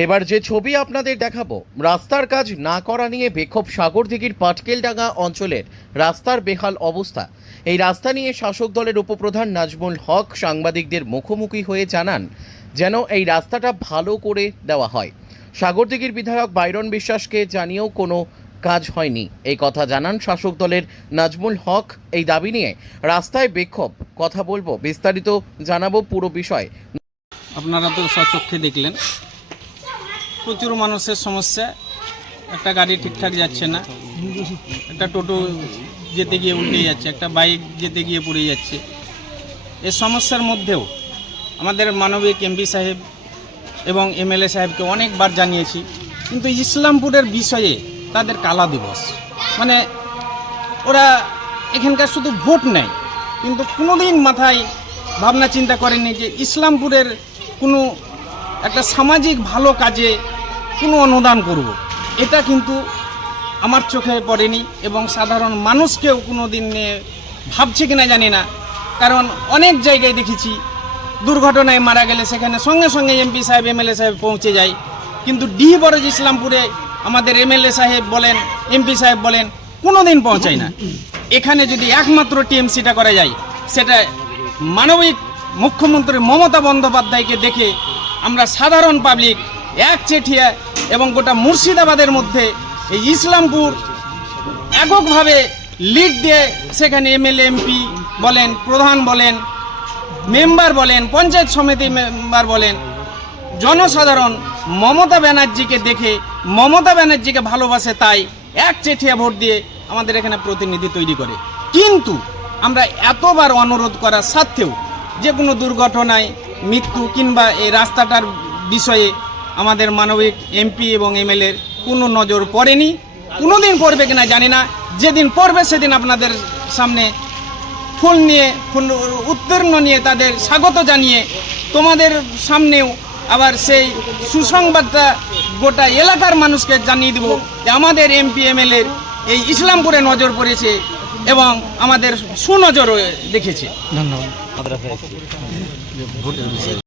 এবার যে ছবি আপনাদের দেখাবো, রাস্তার কাজ না করা নিয়ে বিক্ষোভ সাগরদিঘির পাটকেলডাঙ্গা অঞ্চলের রাস্তার বেহাল অবস্থা। এই রাস্তা নিয়ে শাসক দলের উপপ্রধান নাজমুল হক সাংবাদিকদের মুখোমুখি হয়ে জানান, যেন এই রাস্তাটা ভালো করে দেওয়া হয়। সাগরদিঘির বিধায়ক বাইরন বিশ্বাসকে জানিয়েও কোনো কাজ হয়নি। এই কথা জানান শাসক দলের নাজমুল হক। এই দাবি নিয়ে রাস্তায় বিক্ষোভ। কথা বলব, বিস্তারিত জানাব পুরো বিষয়। আপনারা তো সচক্ষে দেখলেন। প্রচুর মানুষের সমস্যা। একটা গাড়ি ঠিকঠাক যাচ্ছে না। একটা টোটো যেতে গিয়ে উল্টে যাচ্ছে, একটা বাইক যেতে গিয়ে পড়ে যাচ্ছে। এ সমস্যার মধ্যেও আমাদের মানবিক এমপি সাহেব এবং এমএলএ সাহেবকে অনেকবার জানিয়েছি, কিন্তু ইসলামপুরের বিষয়ে তাদের কালা দিবস। মানে ওরা এখানকার শুধু ভোট নেয়, কিন্তু কোনোদিন মাথায় ভাবনা চিন্তা করেনি যে ইসলামপুরের কোনো একটা সামাজিক ভালো কাজে কোনো অনুদান করব। এটা কিন্তু আমার চোখে পড়েনি এবং সাধারণ মানুষকেও কোনো দিন নিয়ে ভাবছে কিনা জানি না। কারণ অনেক জায়গায় দেখেছি, দুর্ঘটনায় মারা গেলে সেখানে সঙ্গে সঙ্গে এমপি সাহেব, এমএলএ সাহেব পৌঁছে যায়। কিন্তু ডি বরজ ইসলামপুরে আমাদের এমএলএ সাহেব বলেন, এমপি সাহেব বলেন কোনো দিন পৌঁছায় না। এখানে যদি একমাত্র টিএমসিটা করা যায়, সেটা মানবিক মুখ্যমন্ত্রী মমতা বন্দ্যোপাধ্যায়কে দেখে আমরা সাধারণ পাবলিক এক চেঠিয়া এবং গোটা মুর্শিদাবাদের মধ্যে এই ইসলামপুর এককভাবে লিড দিয়ে সেখানে এমএলএ এমপি বলেন, প্রধান বলেন মেম্বার বলেন, পঞ্চায়েত সমিতি মেম্বার বলেন, জনসাধারণ মমতা ব্যানার্জিকে দেখে মমতা ব্যানার্জিকে ভালোবাসে তাই এক চেঠিয়া ভোট দিয়ে আমাদের এখানে প্রতিনিধি তৈরি করে। কিন্তু আমরা এতবার অনুরোধ করার সত্ত্বেও যে কোনো দুর্ঘটনায় মৃত্যু কিংবা এই রাস্তাটার বিষয়ে আমাদের মানবিক এমপি এবং এমএলএর কোনো নজর পড়েনি। কোনোদিন পড়বে কিনা জানি না। যেদিন পড়বে সেদিন আপনাদের সামনে ফুল নিয়ে, ফুল উত্তীর্ণ নিয়ে তাদের স্বাগত জানিয়ে তোমাদের সামনেও আবার সেই সুসংবাদটা গোটা এলাকার মানুষকে জানিয়ে দেব যে আমাদের এমপি এমএলএর এই ইসলামপুরে নজর পড়েছে। এবং আমাদের সুনজরও দেখেছে। বিষয়ে।